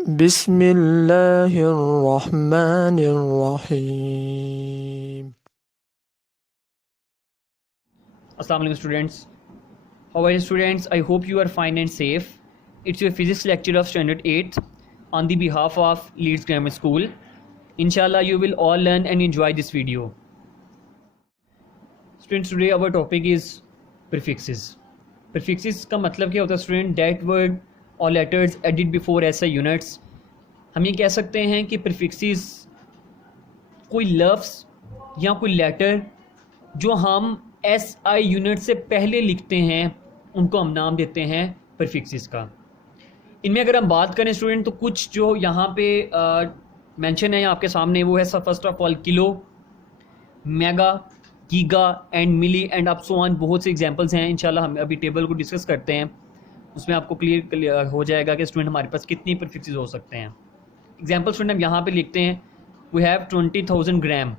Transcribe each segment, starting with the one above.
बिस्मिल्लाहिर्रहमानिर्रहीम। Assalamu alaikum students. How are you students? I hope you are fine and safe. It's your physics lecture of standard 8th on the behalf of Leeds Grammar School. Inshallah you will all learn and enjoy this video. Students, today our topic is prefixes. Prefixes का मतलब क्या होता है student? That word or letters added before SI units. हम ये कह सकते हैं कि prefixes कोई लफ्ज़ या कोई लेटर जो हम SI यूनिट से पहले लिखते हैं उनको हम नाम देते हैं प्रीफिक्सेस का। इनमें अगर हम बात करें स्टूडेंट तो कुछ जो यहाँ पे मेंशन है आपके सामने वो है first of all kilo, mega, giga and milli and up so on. बहुत से एग्जांपल्स हैं। इंशाल्लाह हम अभी टेबल को डिस्कस करते हैं, उसमें आपको क्लियर हो जाएगा कि स्टूडेंट हमारे पास कितनी प्रीफिक्सेस हो सकते हैं। एग्जाम्पल स्टूडेंट हम यहाँ पे लिखते हैं वी हैव 20,000 ग्राम।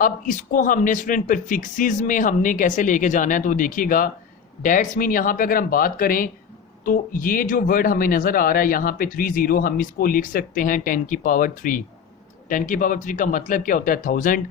अब इसको हमने स्टूडेंट प्रीफिक्सेस में हमने कैसे लेके जाना है तो देखिएगा। डैट्स मीन यहाँ पे अगर हम बात करें तो ये जो वर्ड हमें नज़र आ रहा है यहाँ पे 30, हम इसको लिख सकते हैं 10 की पावर 3। 10 की पावर 3 का मतलब क्या होता है 1000।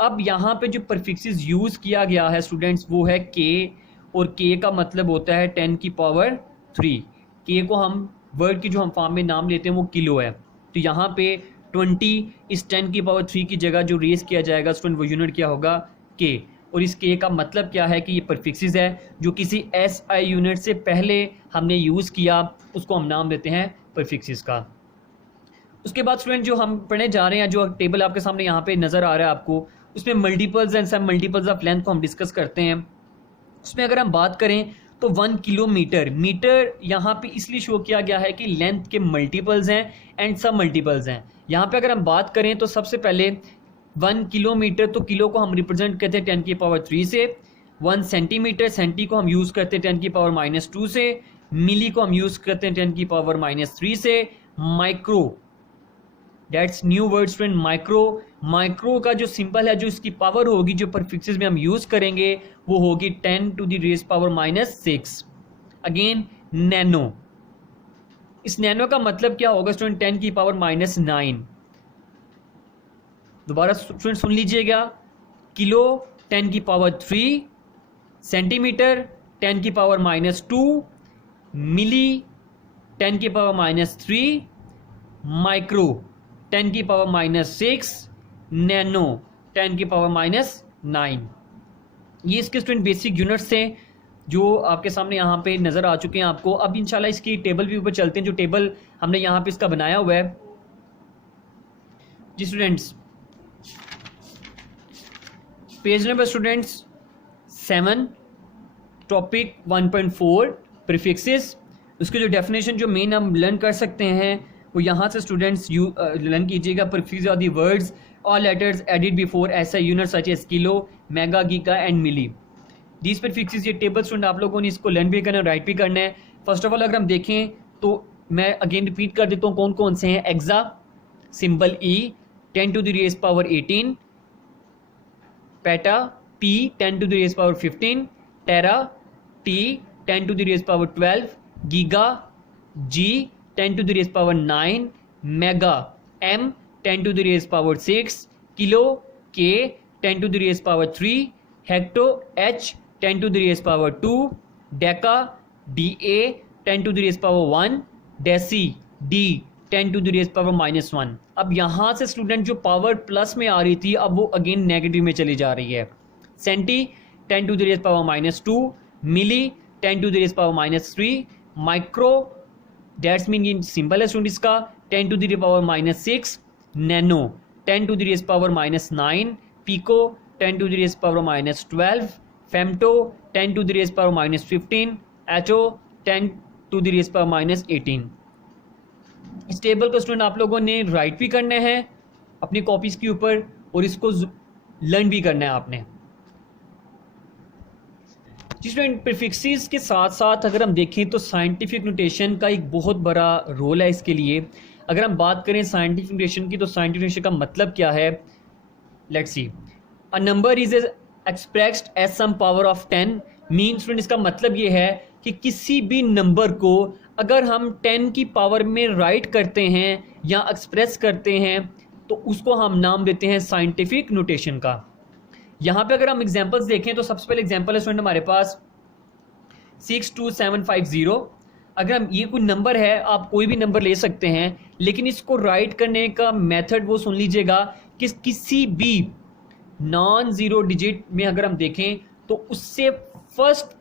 अब यहाँ पे जो प्रीफिक्सेस यूज़ किया गया है स्टूडेंट्स वो है के, और के का मतलब होता है 10 की पावर 3। के को हम वर्ड की जो हम फॉर्म में नाम लेते हैं वो किलो है, तो यहाँ पे 20 इस 10 की पावर 3 की जगह जो रेस किया जाएगा स्टूडेंट वो यूनिट क्या होगा के। और इस के का मतलब क्या है कि ये प्रीफिक्सेस है जो किसी SI यूनिट से पहले हमने यूज़ किया, उसको हम नाम देते हैं प्रीफिक्सेस का। उसके बाद स्टूडेंट जो हम पढ़ने जा रहे हैं, जो टेबल आपके सामने यहाँ पे नज़र आ रहा है आपको, उसमें मल्टीपल्स एंड सब मल्टीपल्स ऑफ लेंथ को हम डिस्कस करते हैं। उसमें अगर हम बात करें तो 1 किलोमीटर, मीटर यहाँ पे इसलिए शो किया गया है कि लेंथ के मल्टीपल्स हैं एंड सब मल्टीपल्स हैं। यहाँ पे अगर हम बात करें तो सबसे पहले 1 किलोमीटर, तो किलो को हम रिप्रेजेंट करते हैं 10 की पावर 3 से। 1 सेंटीमीटर, सेंटी को हम यूज़ करते हैं 10 की पावर -2 से। मिली को हम यूज़ करते हैं 10 की पावर -3 से। Micro, that's new word student, micro. Micro का जो सिंबल है, जो इसकी पावर होगी जो प्रीफिक्सेस में हम यूज़ करेंगे वो होगी 10 to the raise power -6। Again nano, इस नैनो का मतलब क्या होगा स्टूडेंट 10 की पावर -9। दोबारा स्टूडेंट सुन लीजिएगा, किलो 10 की पावर 3, सेंटीमीटर 10 की पावर -2, मिली 10 की पावर -3, माइक्रो 10 की पावर -6, नैनो 10 की पावर -9। ये इसके स्टूडेंट बेसिक यूनिट्स थे जो आपके सामने यहाँ पे नज़र आ चुके हैं आपको। अब इंशाल्लाह इसकी टेबल भी ऊपर चलते हैं, जो टेबल हमने यहाँ पे इसका बनाया हुआ है जी students. Page number students 7, topic 1.4 prefixes. उसके जो डेफिनेशन जो मेन हम लर्न कर सकते हैं वो यहाँ से स्टूडेंट्स लर्न कीजिएगा। प्रीफिक्स आर दी वर्ड्स और letters added before SI unit such as kilo, mega, giga and milli. These prefixes, ये टेबल स्टूडेंट आप लोगों ने इसको लर्न भी करना है, राइट भी करना है। फर्स्ट ऑफ ऑल अगर हम देखें तो मैं अगेन रिपीट कर देता हूँ कौन कौन से हैं। Exa, symbol E 10 to the raise power 18, peta P 10 to the raise power 15, tera T 10 to the raise power 12, giga G 10 to the raise power 9, mega M 10 to the raise power 6, kilo K 10 to the raise power 3, hecto H 10 to the raise power 2, deka DA 10 to the raise power 1, deci D 10 to the raise power -1। अब यहाँ से student जो power plus में आ रही थी अब वो again negative में चली जा रही है। Centi 10 to the raise power -2, milli 10 to the raise power -3, micro that's mean ये सिंबल है स्टूडेंट इसका 10 to the raise power -6, nano 10 to the raise power -9, pico 10 to the raise power -12, femto 10 to the raise power -15, atto 10 to the raise power -18। इस table को student आप लोगों ने right भी करना है अपनी कॉपीज़ के ऊपर और इसको लर्न भी करना है आपने। स्टूडेंट प्रीफिक्सेस के साथ साथ अगर हम देखें तो साइंटिफिक नोटेशन का एक बहुत बड़ा रोल है इसके लिए। अगर हम बात करें साइंटिफिक नोटेशन की तो साइंटिफिक नोटेशन का मतलब क्या है, let's see. A number is expressed as some power of 10 mean student इसका मतलब ये है कि किसी भी नंबर को अगर हम 10 की पावर में राइट करते हैं या एक्सप्रेस करते हैं तो उसको हम नाम देते हैं साइंटिफिक नोटेशन का। यहाँ पे अगर हम एग्जांपल्स देखें तो सबसे पहले एग्जांपल है स्टूडेंट हमारे पास 62750। अगर हम ये कोई नंबर है, आप कोई भी नंबर ले सकते हैं, लेकिन इसको राइट करने का मेथड वो सुन लीजिएगा कि किसी भी नॉन ज़ीरो डिजिट में अगर हम देखें तो उससे फर्स्ट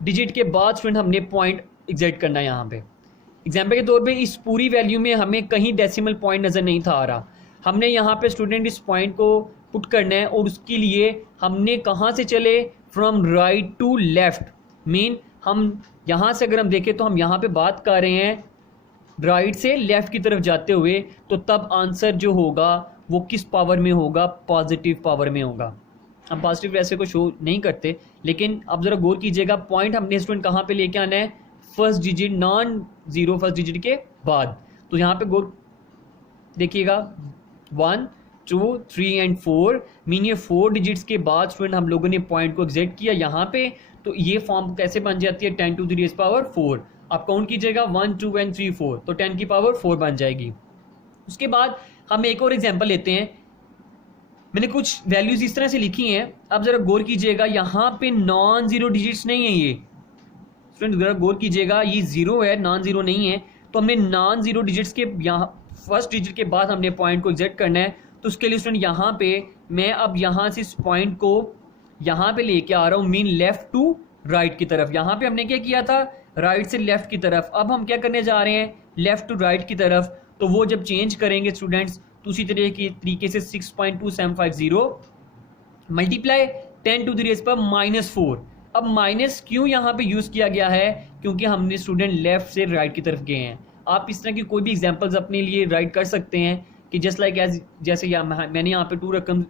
डिजिट के बाद स्टूडेंट हमने पॉइंट एग्जैक्ट करना है। यहाँ पे एग्जाम्पल के तौर पे इस पूरी वैल्यू में हमें कहीं डेसिमल पॉइंट नज़र नहीं था आ रहा, हमने यहाँ पे स्टूडेंट इस पॉइंट को पुट करना है और उसके लिए हमने कहाँ से चले, from right to left. Mean हम यहाँ से अगर हम देखें तो हम यहाँ पे बात कर रहे हैं राइट से लेफ्ट की तरफ जाते हुए, तो तब आंसर जो होगा वो किस पावर में होगा, पॉजिटिव पावर में होगा। हम पॉजिटिव वैसे को शो नहीं करते, लेकिन आप ज़रा गौर कीजिएगा पॉइंट हमने स्टूडेंट कहाँ पे लेके आना है, first digit non zero first digit के बाद। तो यहाँ पे गौर देखिएगा 1 2 3 एंड 4, मीन ये 4 डिजिट्स के बाद स्टूडेंट हम लोगों ने पॉइंट को एग्जैक्ट किया यहाँ पे। तो ये फॉर्म कैसे बन जाती है, 10 to the raised power 4। आप काउंट कीजिएगा 1 2 and 3 4, तो 10 की पावर 4 बन जाएगी। उसके बाद हम एक और एग्जांपल लेते हैं। मैंने कुछ वैल्यूज इस तरह से लिखी हैं, आप जरा गौर कीजिएगा यहाँ पे नॉन जीरो डिजिट्स नहीं है। ये स्टूडेंट जरा गौर कीजिएगा, ये जीरो है, नॉन जीरो नहीं है। तो हमने नॉन जीरो डिजिट्स के यहाँ फर्स्ट डिजिट के बाद हमने पॉइंट को एग्जैक्ट करना है। तो उसके लिए स्टूडेंट यहाँ पे मैं अब यहाँ से इस पॉइंट को यहाँ पे लेके आ रहा हूँ, मीन लेफ्ट टू राइट की तरफ। यहाँ पे हमने क्या किया था, राइट से लेफ्ट की तरफ। अब हम क्या करने जा रहे हैं, लेफ्ट टू राइट की तरफ। तो वो जब चेंज करेंगे स्टूडेंट्स तो उसी तरीके से 6.2750 multiply 10 to the raised power -4। अब माइनस क्यों यहाँ पे यूज़ किया गया है, क्योंकि हमने स्टूडेंट लेफ्ट से राइट की तरफ गए हैं। आप इस तरह की कोई भी एग्जांपल्स अपने लिए राइट कर सकते हैं कि जस्ट लाइक एज जैसे मैंने यहाँ पे 2 रकम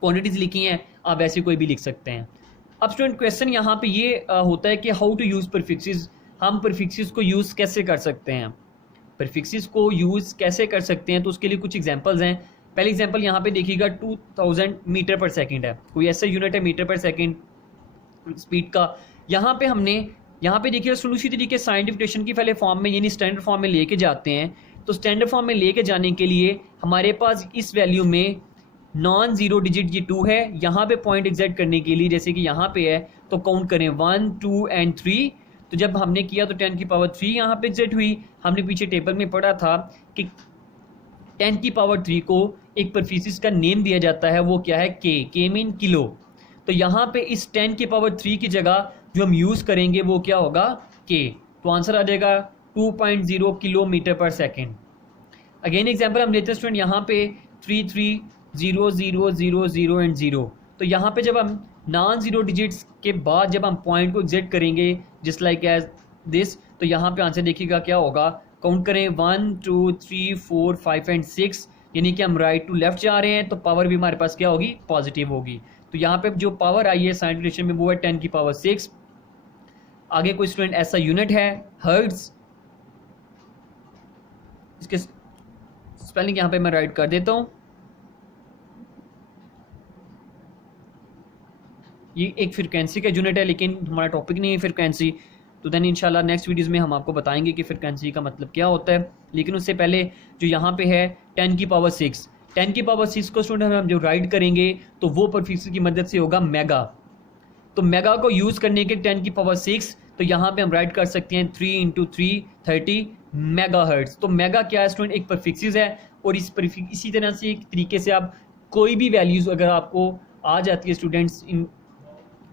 क्वांटिटीज लिखी हैं, आप ऐसे कोई भी लिख सकते हैं। अब स्टूडेंट क्वेश्चन यहाँ पे ये होता है कि हाउ टू यूज़ प्रीफिक्सेस। हम प्रीफिक्सेस को यूज़ कैसे कर सकते हैं, प्रीफिक्सेस को यूज़ कैसे कर सकते हैं। तो उसके लिए कुछ एग्जांपल्स हैं। पहले एग्जांपल यहाँ पे देखिएगा 2000 मीटर पर सेकंड है, कोई ऐसा यूनिट है मीटर पर सेकंड स्पीड का। यहाँ पे हमने यहाँ पे देखिए उसी तरीके साइंटिफिक नोटेशन की पहले फॉर्म में यानी स्टैंडर्ड फॉर्म में लेके जाते हैं। तो स्टैंडर्ड फॉर्म में लेके जाने के लिए हमारे पास इस वैल्यू में नॉन जीरो डिजिट ये 2 है। यहाँ पे पॉइंट एग्जैक्ट करने के लिए जैसे कि यहाँ पे है तो काउंट करें 1 2 and 3। तो जब हमने किया तो 10 की पावर 3 यहाँ पे एग्जैक्ट हुई। हमने पीछे टेबल में पढ़ा था कि 10 की पावर 3 को एक प्रीफिक्स का नेम दिया जाता है, वो क्या है, के मीन किलो। तो यहाँ पे इस 10 की पावर 3 की जगह जो हम यूज़ करेंगे वो क्या होगा, के। तो आंसर आ जाएगा 2.0 किलोमीटर पर सेकेंड। अगेन एग्जाम्पल हम लेते हैं स्टूडेंट यहाँ पे 3 3 0 0 0 0 and 0। तो यहाँ पे जब हम नॉन जीरो डिजिट्स के बाद जब हम पॉइंट को एग्जैक्ट करेंगे जस्ट लाइक एज दिस, तो यहाँ पे आंसर देखिएगा क्या होगा। काउंट करें 1 2 3 4 5 and 6, यानी कि हम राइट टू लेफ्ट जा रहे हैं तो पावर भी हमारे पास क्या होगी, पॉजिटिव होगी। तो यहाँ पे जो पावर आई है साइंटिफिक नोटेशन में वो है 10 की पावर 6। आगे कोई स्टूडेंट ऐसा यूनिट है हर्ट्ज, इसके स्पेलिंग यहाँ पे मैं राइट कर देता हूँ। ये एक फ्रीक्वेंसी का यूनिट है, लेकिन हमारा टॉपिक नहीं है फ्रीक्वेंसी। तो देन इंशाल्लाह नेक्स्ट वीडियोस में हम आपको बताएंगे कि फ्रीक्वेंसी का मतलब क्या होता है। लेकिन उससे पहले जो यहाँ पे है 10 की पावर 6, 10 की पावर 6 को स्टूडेंट हम जो राइट करेंगे तो वो प्रीफिक्स की मदद से होगा मेगा। तो मेगा को यूज़ करने के 10 की पावर 6, तो यहाँ पे हम राइट कर सकते हैं 3 × 3 30 मेगा हर्ट्ज। तो मेगा क्या है स्टूडेंट, एक प्रीफिक्स है। और इसी तरह से एक तरीके से आप कोई भी वैल्यूज़ अगर आपको आ जाती है स्टूडेंट्स इन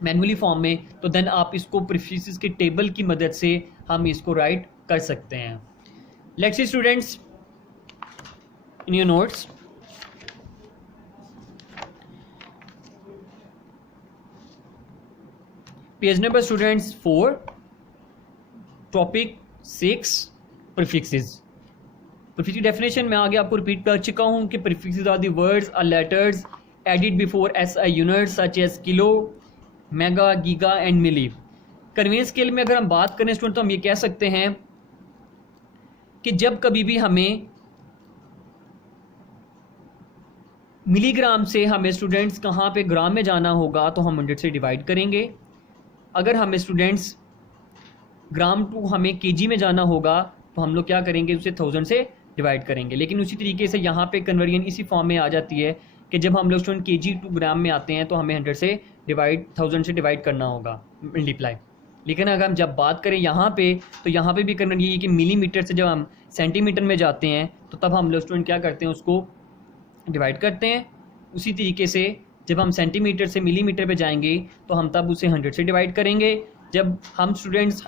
मैनुअली फॉर्म में, तो देन आप इसको प्रीफिक्सेस के टेबल की मदद से हम इसको राइट कर सकते हैं। Let's see students in your notes, page number students 4, topic 6, prefixes. Prefix की डेफिनेशन मैं आगे आपको रिपीट कर चुका हूं कि प्रीफिक्सेस आर द वर्ड्स और letters added before SI units such as kilo, mega, giga and milli. कन्वेंस स्केल में अगर हम बात करें स्टूडेंट तो हम ये कह सकते हैं कि जब कभी भी हमें मिलीग्राम से हमें स्टूडेंट्स कहाँ पे ग्राम में जाना होगा तो हम 100 से डिवाइड करेंगे। अगर हमें स्टूडेंट्स ग्राम टू हमें केजी में जाना होगा तो हम लोग क्या करेंगे, उसे 1000 से डिवाइड करेंगे। लेकिन उसी तरीके से यहाँ पे कन्वर्जन इसी फॉर्म में आ जाती है कि जब हम लोग स्टूडेंट केजी टू ग्राम में आते हैं तो हमें 1000 से डिवाइड करना होगा, मल्टीप्लाई। लेकिन अगर हम जब बात करें यहाँ पे, तो यहाँ पे भी कन्वर्जन ये कि मिलीमीटर से जब हम सेंटीमीटर में जाते हैं तो तब हम लोग स्टूडेंट क्या करते हैं, उसको डिवाइड करते हैं। उसी तरीके से जब हम सेंटीमीटर से मिलीमीटर पे जाएंगे तो हम तब उसे 100 से डिवाइड करेंगे। जब हम स्टूडेंट्स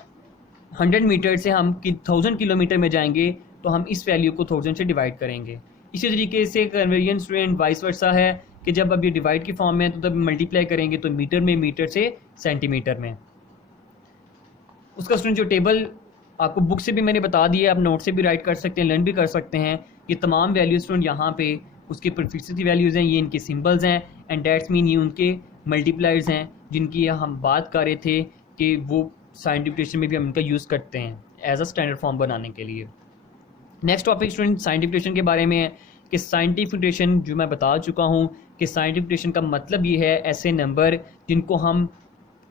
100 मीटर से हम 1000 किलोमीटर में जाएंगे तो हम इस वैल्यू को 1000 से डिवाइड करेंगे। इसी तरीके से कन्वर्जन स्टूडेंट वाइस वर्सा है कि जब अब ये डिवाइड की फॉर्म में है तो तब मल्टीप्लाई करेंगे तो मीटर में, मीटर से सेंटीमीटर में। उसका स्टूडेंट जो टेबल आपको बुक से भी मैंने बता दिया, आप नोट से भी राइट कर सकते हैं, लर्न भी कर सकते हैं। ये तमाम वैल्यूज स्टूडेंट यहाँ पे उसके प्रीफिक्सेस की वैल्यूज़ हैं, ये इनके सिंबल्स हैं, एंड डेट्स मीन ये उनके मल्टीप्लायर्स हैं जिनकी हम बात कर रहे थे कि वो साइंटिफिक नोटेशन में भी हम इनका यूज़ करते हैं एज अ स्टैंडर्ड फॉर्म बनाने के लिए। Next topic student scientific notation के बारे में है कि साइंटिफिक नोटेशन जो मैं बता चुका हूँ कि साइंटिफिक नोटेशन का मतलब ये है ऐसे नंबर जिनको हम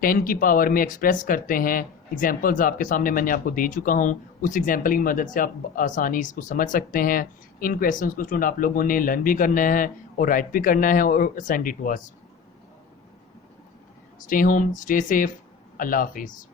10 की पावर में एक्सप्रेस करते हैं। एग्जांपल्स आपके सामने मैंने आपको दे चुका हूँ, उस एग्जांपल की मदद से आप आसानी इसको समझ सकते हैं। इन क्वेश्चंस को स्टूडेंट आप लोगों ने लर्न भी करना है और राइट भी करना है और send it to us. Stay home, stay safe, अल्लाह हाफिज़।